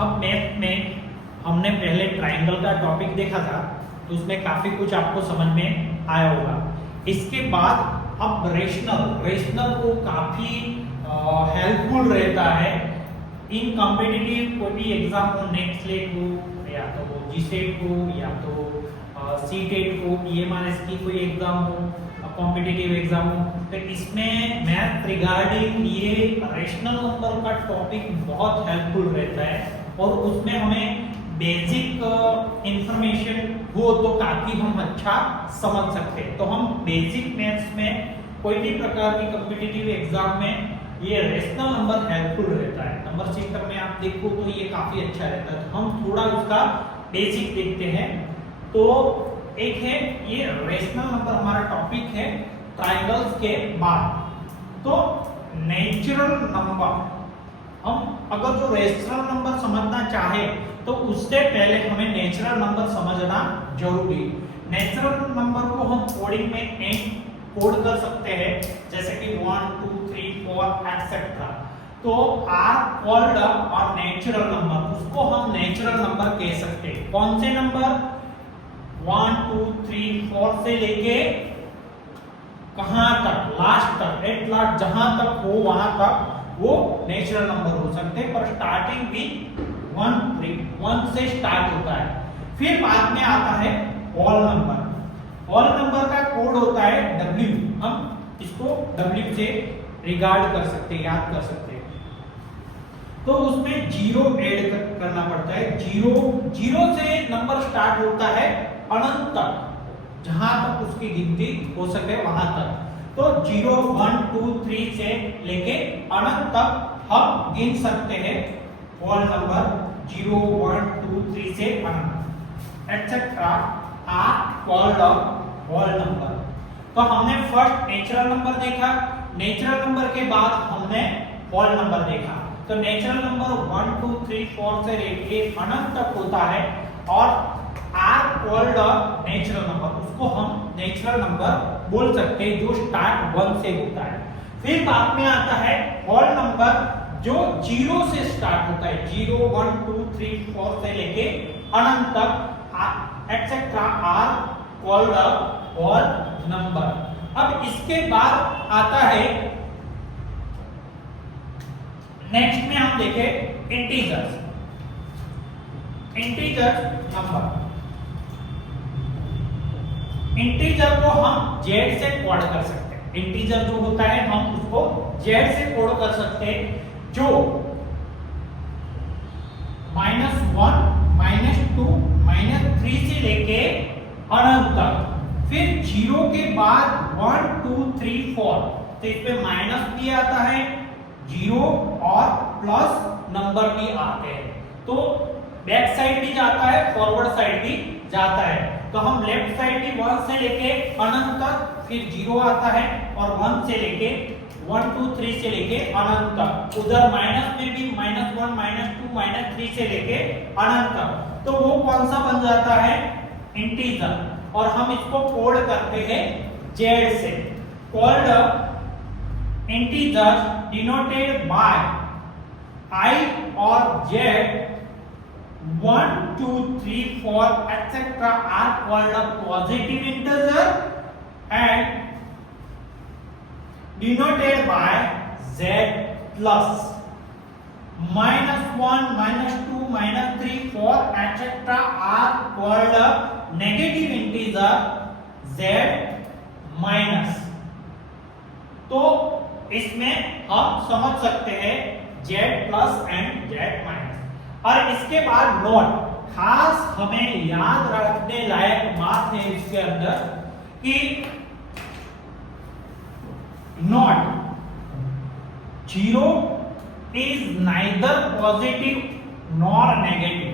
अब मैथ में हमने पहले ट्रायंगल का टॉपिक देखा था, तो उसमें काफी कुछ आपको समझ में आया होगा। इसके बाद अब रेशनल को काफी हेल्पफुल रहता है इन कॉम्पिटिटिव कोई भी एग्जाम हो, नेट स्लेट हो या तो जीसेट हो या तो सीटेट हो, ईएमआरएस की कोई एग्जाम हो, कॉम्पिटिटिव एग्जाम हो, तो इसमें मैथ रिगार्डिंग ये रेशनल नंबर का टॉपिक बहुत हेल्पफुल रहता है और उसमें हमें बेसिक इंफॉर्मेशन हो तो काफी हम अच्छा समझ सकते हैं। तो हम बेसिक मैथ्स में कोई भी प्रकार की कॉम्पिटिटिव एग्जाम में ये रेशनल नंबर हेल्पफुल रहता है। नंबर सिस्टम में आप देखो तो ये काफी अच्छा रहता है। तो हम थोड़ा उसका बेसिक देखते हैं। तो एक है ये रेशनल नंबर, हमारा टॉपिक है ट्रायंगल्स के बाद। तो नेचुरल नंबर, हम अगर जो रेशनल नंबर समझना चाहे तो उससे पहले हमें नेचुरल नंबर समझना जरूरी। नेचुरल नंबर को हम कोडिंग में एन कोड कर सकते हैं, जैसे कि 1 2 3 4 एक्सेट्रा। तो आर कॉल्ड और नेचुरल नंबर, उसको हम नेचुरल नंबर कह सकते हैं। कौन से नंबर? 1 2 3 4 से लेके कहां तक, लास्ट तक, एट लास्ट जहां तक हो वहां तक वो नेचुरल नंबर हो सकते हैं। पर स्टार्टिंग भी 1 से स्टार्ट होता है। फिर बाद में आता है होल नंबर। होल नंबर का कोड होता है W। हम इसको W से रिगार्ड कर सकते हैं, याद कर सकते हैं। तो उसमें जीरो ऐड करना पड़ता है। जीरो से नंबर स्टार्ट होता है अनंत तक, जहां तक उसकी गिनती हो सके वहां तक। तो 0 1 2 3 से लेके अनंत तक हम गिन सकते हैं होल नंबर। 0 1 2 3 से अनंत etcetera are called whole number. तो हमने फर्स्ट नेचुरल नंबर देखा, नेचुरल नंबर के बाद हमने होल नंबर देखा। तो नेचुरल नंबर 1 2 3 4 से लेके अनंत तक होता है और आर कॉल्ड नेचुरल नंबर, उसको हम नेचुरल नंबर बोल सकते हैं जो स्टार्ट 1 से होता है। फिर बाद में आता है होल नंबर जो 0 से स्टार्ट होता है। 0 1 2 3 4 से लेके अनंत तक etcetera are called whole number. अब इसके बाद आता है नेक्स्ट में हम देखें इंटीजर्स। नंबर, इंटीजर को हम जेड से कोड कर सकते हैं। इंटीजर जो होता है हम उसको जेड से कोड कर सकते हैं, जो -1 -2 -3 से लेके अनंत तक। फिर 0 के बाद 1 2 3 4, तो इसमें माइनस भी आता है, 0 और प्लस नंबर भी आते हैं। तो बैक साइड भी जाता है, फॉरवर्ड साइड भी जाता है। तो हम लेफ्ट साइड भी 1 से लेके अनंत तक, फिर 0 आता है और 1 से लेके 1 2 3 से लेके अनंत तक। उधर माइनस में भी -1 -2 -3 से लेके अनंत तक। तो वो कौन सा बन जाता है? इंटीजर। और हम इसको कोड करते हैं जेड से। कॉल्ड इंटीजर डिनोटेड बाय आई और Z 1 2 3 4 etc. are called a positive integer and denoted by z plus. -1 -2 -3 4 etc. are called a negative integer z minus. तो इसमें हम समझ सकते हैं z plus and z minus. और इसके बाद नोट, खास हमें याद रखने लायक बात है इसके अंदर कि note 0 is neither positive nor negative.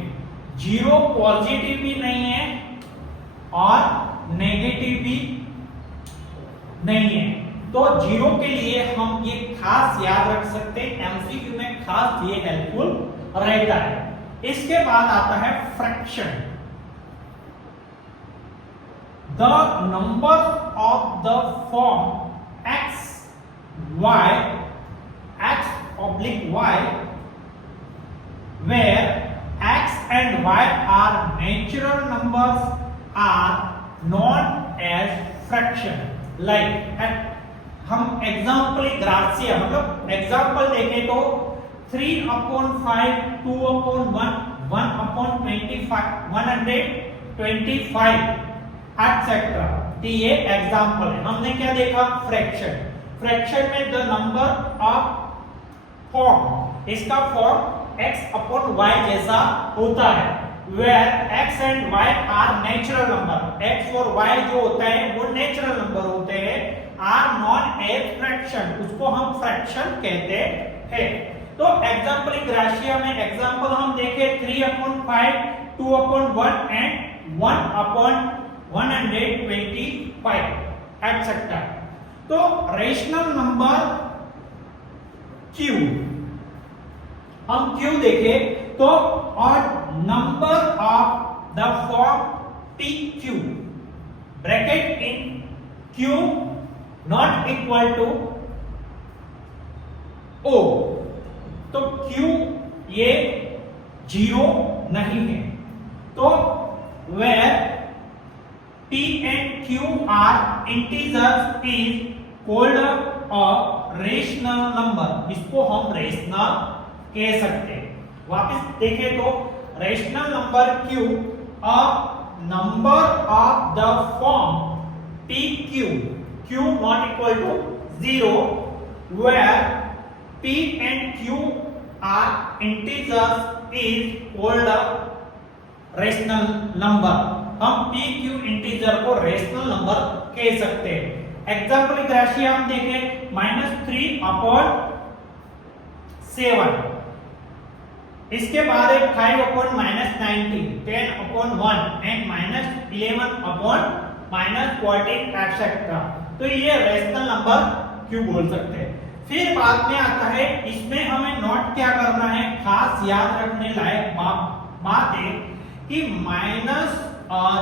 0 positive भी नहीं है और नेगेटिव भी नहीं है। तो 0 के लिए हम ये खास याद रख सकते हैं, एमसीक्यू में खास ये हेल्पफुल रहता है। इसके बाद आता है fraction. The number of the form x y x oblique y where and y are natural numbers are known as fraction. Like हम एग्जाम्पल ग्रासिया मतलब एग्जाम्पल देखें तो 3/5, 2/1, 1/25, 125 एक्सेट्रा। तो ये एग्जाम्पल है। हमने क्या देखा? फ्रैक्शन। फ्रैक्शन में द नंबर ऑफ फॉर्म, इसका फॉर्म x/y जैसा होता है, where x and y are natural number, x और y जो होता है वो नेचुरल नंबर होते हैं, are known as fraction, उसको हम फ्रैक्शन कहते हैं। तो एग्जाम्पल ग्राशिया में एग्जाम्पल हम देखे 3/5, 2/1 एंड 1/125 एक्सेट्रा। तो रेशनल नंबर q, हम q देखे तो और number of the form pq bracket in q not equal to o, तो q ये 0 नहीं है। तो where p and q are integers is called a rational number, इसको हम रेशनल कह सकते हैं। वापस देखें तो rational number q a number of the form pq, q not equal to 0, where p and q are integers is called a rational number. हम p q integer को रेशनल नंबर कह सकते हैं। एग्जाम्पल ग्राशिया हम देखें -3/7, इसके बाद है 5/-90, 10/1 एंड -11/-14 एक्सेट्रा। तो ये रेशनल नंबर क्यों बोल सकते हैं। फिर बाद में आता है, इसमें हमें नोट क्या करना है, खास याद रखने लायक बात है कि माइनस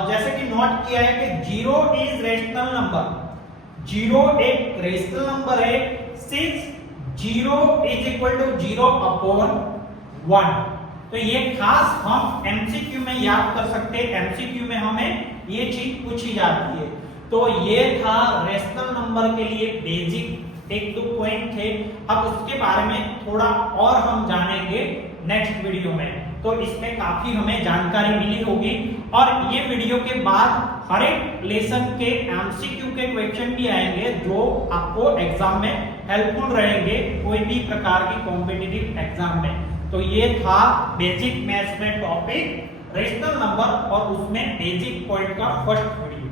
जैसे कि नोट किया है कि 0 इज रेशनल नंबर, 0 एक रेशनल नंबर है, 6 0 इज इक्वल टू 0/1। तो ये खास हम एमसीक्यू में याद कर सकते हैं, एमसीक्यू में हमें ये चीज पूछी जाती है। तो ये था रेशनल नंबर के लिए बेसिक 1-2 पॉइंट थे। अब उसके बारे में थोड़ा और हम जानेंगे नेक्स्ट वीडियो में। तो इसमें काफी हमें जानकारी मिली होगी और ये वीडियो के बाद हर एक लेसन के एमसीक्यू के क्वेश्चन भी आएंगे जो आपको एग्जाम में हेल्पफुल रहेंगे कोई भी प्रकार की कॉम्पिटिटिव एग्जाम में। तो ये था बेसिक मैथ्स में टॉपिक रेशनल नंबर और उसमें बेसिक पॉइंट का फर्स्ट वीडियो।